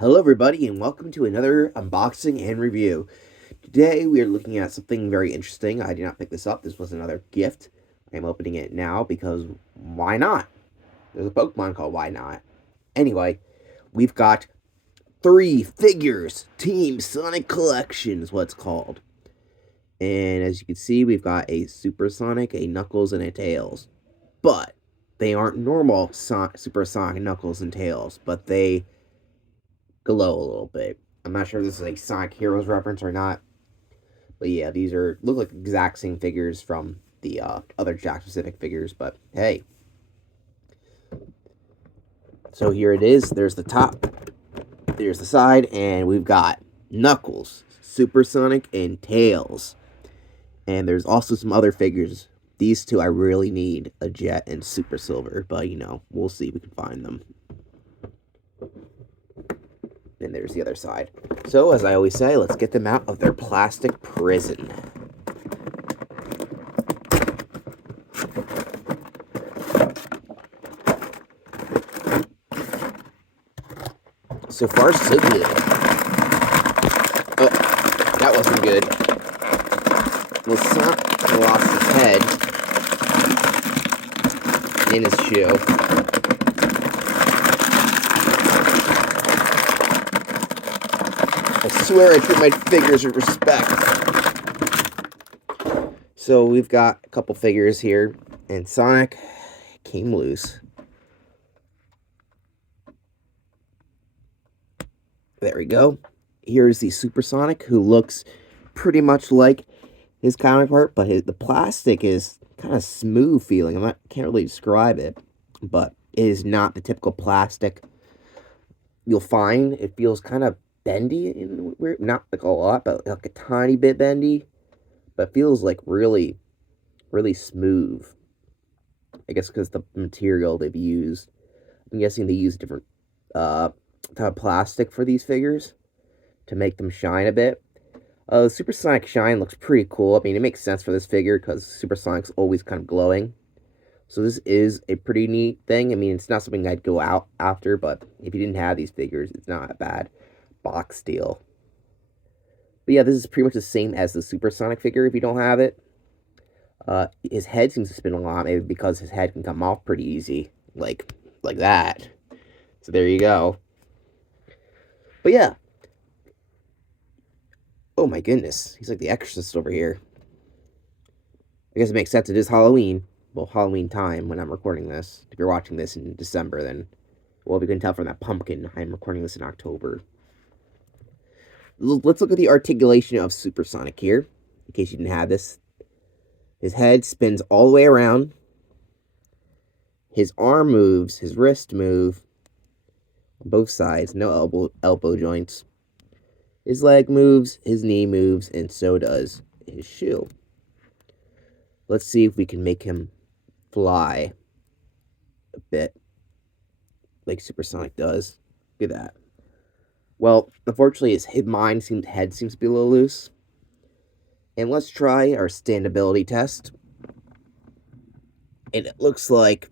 Hello, everybody, and welcome to another unboxing and review. Today, we are looking at something very interesting. I did not pick this up. This was another gift. I am opening it now because why not? There's a Pokemon called Why Not. Anyway, we've got 3 figures. Team Sonic Collection is what it's called. And as you can see, we've got a Super Sonic, a Knuckles, and a Tails. But they aren't normal Super Sonic Knuckles and Tails, but they glow a little bit. I'm not sure if this is a Sonic Heroes reference or not, but yeah, these look like exact same figures from the other Jack Pacific figures. But hey, so here it is. There's the top, there's the side, and we've got Knuckles, Super Sonic, and Tails. And there's also some other figures. These two I really need, a Jet and Super Silver, but we'll see if we can find them. And there's the other side. So, as I always say, let's get them out of their plastic prison. So far, so good. Oh, that wasn't good. Well, Sonic lost his head in his shoe. I swear I treat my figures with respect. So we've got a couple figures here, and Sonic came loose. There we go. Here's the Super Sonic, who looks pretty much like his counterpart, but the plastic is kind of smooth feeling. Can't really describe it, but it is not the typical plastic you'll find. It feels kind of bendy, not like a lot, but like a tiny bit bendy, but feels like really, really smooth. I guess because the material they've used. I'm guessing they use different type of plastic for these figures to make them shine a bit. Super Sonic Shine looks pretty cool. I mean, it makes sense for this figure because Super Sonic's always kind of glowing. So this is a pretty neat thing. I mean, it's not something I'd go out after, but if you didn't have these figures, it's not a bad box deal. But yeah, this is pretty much the same as the Super Sonic figure if you don't have it. His head seems to spin a lot, maybe because his head can come off pretty easy, like that. So there you go. But yeah. Oh my goodness, he's like the Exorcist over here. I guess it makes sense. It is Halloween. Well, Halloween time when I'm recording this. If you're watching this in December, then, well, if you can tell from that pumpkin, I'm recording this in October. Let's look at the articulation of Super Sonic here, in case you didn't have this. His head spins all the way around. His arm moves, his wrist move, on both sides, no elbow joints. His leg moves, his knee moves, and so does his shoe. Let's see if we can make him fly a bit like Super Sonic does. Look at that. Well, unfortunately, his head seems to be a little loose. And let's try our standability test. And it looks like,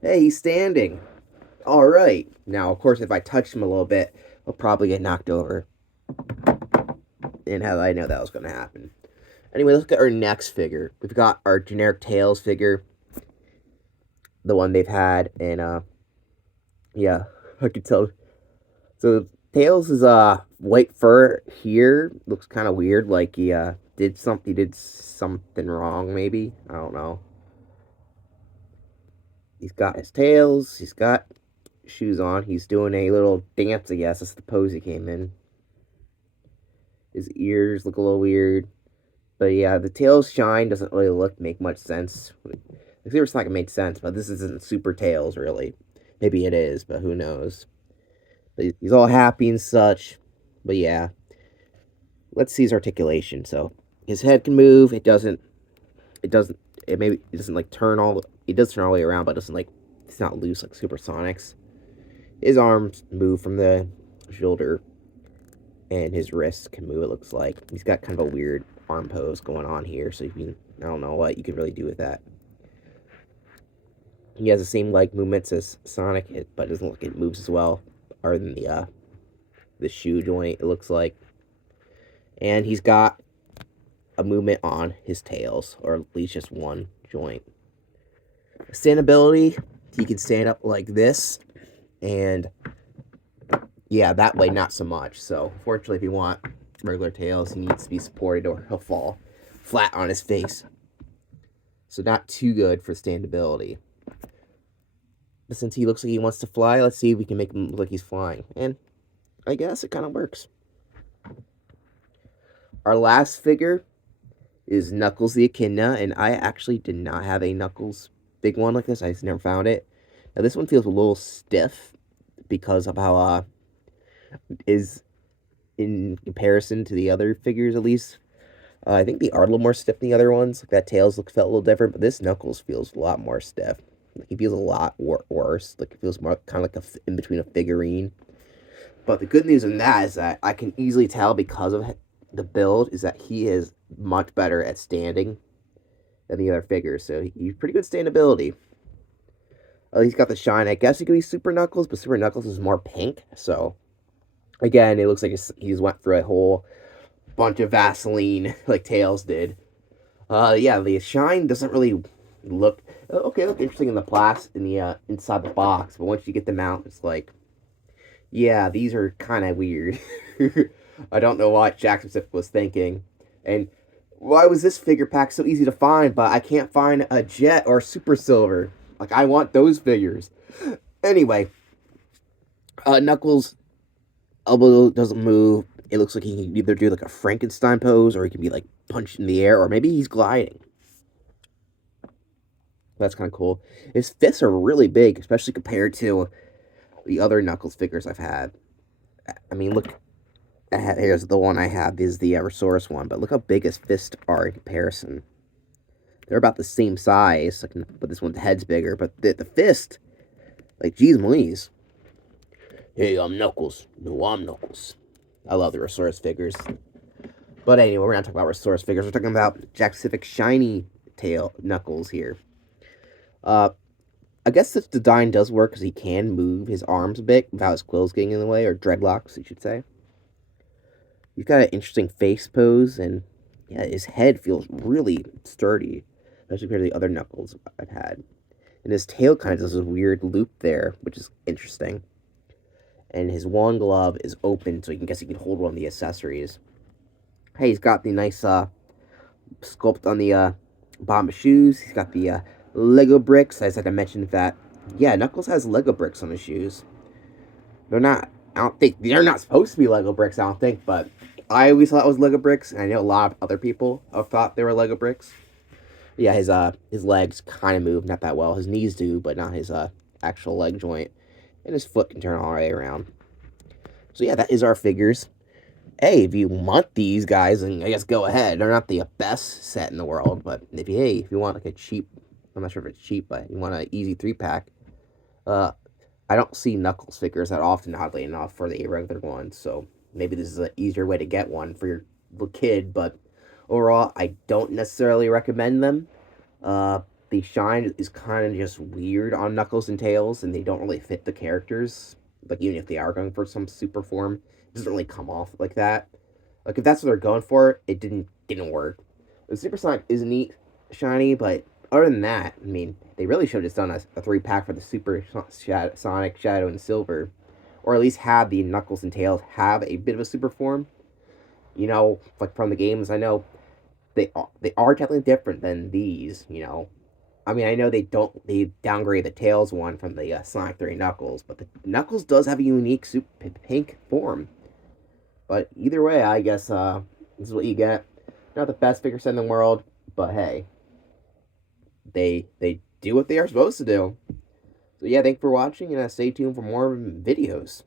hey, he's standing. All right. Now, of course, if I touch him a little bit, he'll probably get knocked over. And how did I know that was going to happen? Anyway, let's look at our next figure. We've got our generic Tails figure. The one they've had. And, yeah, I could tell. So, Tails is white fur here. Looks kind of weird. Like he did something wrong, maybe. I don't know. He's got his tails. He's got shoes on. He's doing a little dance, I guess. That's the pose he came in. His ears look a little weird. But yeah, the Tails shine doesn't really make much sense. The Super Sonic made sense, but this isn't Super Tails, really. Maybe it is, but who knows. But he's all happy and such. But yeah. Let's see his articulation. So his head can move. It doesn't like turn all. It does turn all the way around, but it doesn't like. It's not loose like Super Sonic's. His arms move from the shoulder, and his wrists can move. It looks like he's got kind of a weird arm pose going on here. So I don't know what you can really do with that. He has the same leg movements as Sonic, but it doesn't look like it moves as well. or than the shoe joint, it looks like. And he's got a movement on his tails, or at least just one joint. Standability, he can stand up like this, and yeah, that way not so much. So fortunately, if you want regular tails, he needs to be supported or he'll fall flat on his face. So not too good for standability. But since he looks like he wants to fly, let's see if we can make him look like he's flying. And I guess it kind of works. Our last figure is Knuckles the Echidna, and I actually did not have a Knuckles big one like this. I just never found it. Now this one feels a little stiff because of how is in comparison to the other figures, at least. I think they are a little more stiff than the other ones. Like that Tails felt a little different, but this Knuckles feels a lot more stiff. Like he feels a lot worse. Like it feels more kind of like in between a figurine. But the good news in that is that I can easily tell because of the build is that he is much better at standing than the other figures. So he's pretty good standability. He's got the shine. I guess he could be Super Knuckles, but Super Knuckles is more pink. So again, it looks like he's went through a whole bunch of Vaseline like Tails did. Yeah, the shine doesn't really look interesting in the inside the box, but once you get them out, it's like, yeah, these are kind of weird. I don't know what Jacksepticeye was thinking, and why was this figure pack so easy to find, but I can't find a Jet or Super Silver. Like, I want those figures. Anyway, Knuckles' elbow doesn't move. It looks like he can either do like a Frankenstein pose, or he can be like punched in the air, or maybe he's gliding. That's kind of cool. His fists are really big, especially compared to the other Knuckles figures I've had. I mean, look. Here's the one I have. This is the Resource one, but look how big his fists are in comparison. They're about the same size, but this one's head's bigger. But the fist, like, geez Louise. Hey, I'm Knuckles. No, I'm Knuckles. I love the Resource figures. But anyway, we're not talking about Resource figures. We're talking about Jacksepticeye shiny tail Knuckles here. I guess this design does work because he can move his arms a bit without his quills getting in the way, or dreadlocks, you should say. He's got an interesting face pose, and yeah, his head feels really sturdy, especially compared to the other Knuckles I've had. And his tail kind of does this weird loop there, which is interesting. And his one glove is open, so you can guess he can hold one of the accessories. Hey, he's got the nice sculpt on the bottom of shoes. He's got the Lego bricks. I said I mentioned that. Yeah, Knuckles has Lego bricks on his shoes. They're not. I don't think they're not supposed to be Lego bricks. I don't think, but I always thought it was Lego bricks, and I know a lot of other people have thought they were Lego bricks. Yeah, his legs kind of move not that well. His knees do, but not his actual leg joint, and his foot can turn all the way around. So yeah, that is our figures. Hey, if you want these guys, then I guess go ahead. They're not the best set in the world, but if you want like a cheap, I'm not sure if it's cheap, but you want an easy 3-pack, I don't see Knuckles figures that often, oddly enough, for the regular ones, so maybe this is an easier way to get one for your little kid, but overall, I don't necessarily recommend them. The shine is kind of just weird on Knuckles and Tails, and they don't really fit the characters. Like, even if they are going for some super form, it doesn't really come off like that. Like, if that's what they're going for, it didn't work. The Supersonic is neat, shiny, but other than that, I mean, they really should have done a 3-pack for the Super Sonic, Shadow, and Silver. Or at least have the Knuckles and Tails have a bit of a super form. You know, like from the games, I know they are definitely different than these, you know. I mean, I know they downgrade the Tails one from the Sonic 3 Knuckles, but the Knuckles does have a unique super pink form. But either way, I guess this is what you get. Not the best figure set in the world, but hey, they do what they are supposed to do. So yeah, thanks for watching, and stay tuned for more videos.